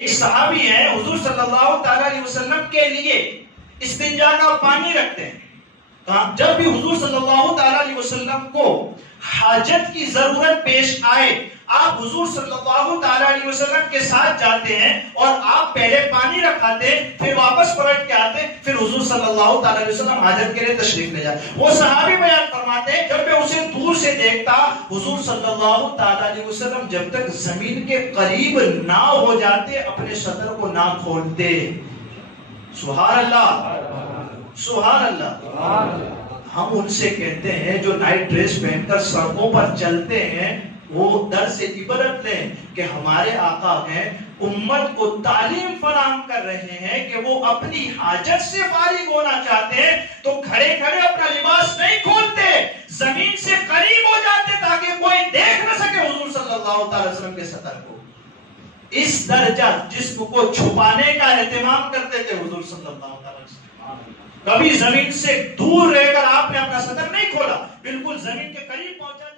ایک صحابی ہیں حضور صلی اللہ تعالیٰ علیہ وسلم کے لیے استنجا کا پانی رکھتے ہیں. جب بھی حضور صلی اللہ تعالیٰ علیہ وسلم کو حاجت کی ضرورت پیش آئے، آپ حضور صلی اللہ تعالیٰ علیہ وسلم کے ساتھ جاتے ہیں اور آپ پہلے پانی رکھاتے ہیں، پھر واپس پلٹ کے آتے ہیں، پھر حضور صلی اللہ تعالیٰ علیہ وسلم حاجت کے لیے تشریف لے جاتے. وہ صحابی بیان فرماتے ہیں جب میں اسے دور سے دیکھتا حضور صلی اللہ تعالیٰ علیہ وسلم جب تک زمین کے قریب نہ ہو جاتے اپنے سطر کو نہ کھولتے. سبحان اللہ، سبحان اللہ. ہم ان سے کہتے ہیں جو نائٹ ڈریس پہن کر سڑکوں پر چلتے ہیں، وہ در سے عبرت لیں کہ ہمارے آقا ہیں امت کو تعلیم فراہم کر رہے ہیں کہ وہ اپنی حاجت سے فارغ ہونا چاہتے ہیں تو کھڑے کھڑے اپنا لباس نہیں کھولتے، زمین سے قریب ہو جاتے تاکہ کوئی دیکھ نہ سکے حضور صلی اللہ تعالی وسلم کے سطر کو. اس درجہ جسم کو چھپانے کا اہتمام کرتے تھے حضور صلی اللہ تعالی وسلم. کبھی زمین سے دور رہ کر آپ نے اپنا سطر نہیں کھولا، بالکل زمین کے قریب پہنچا.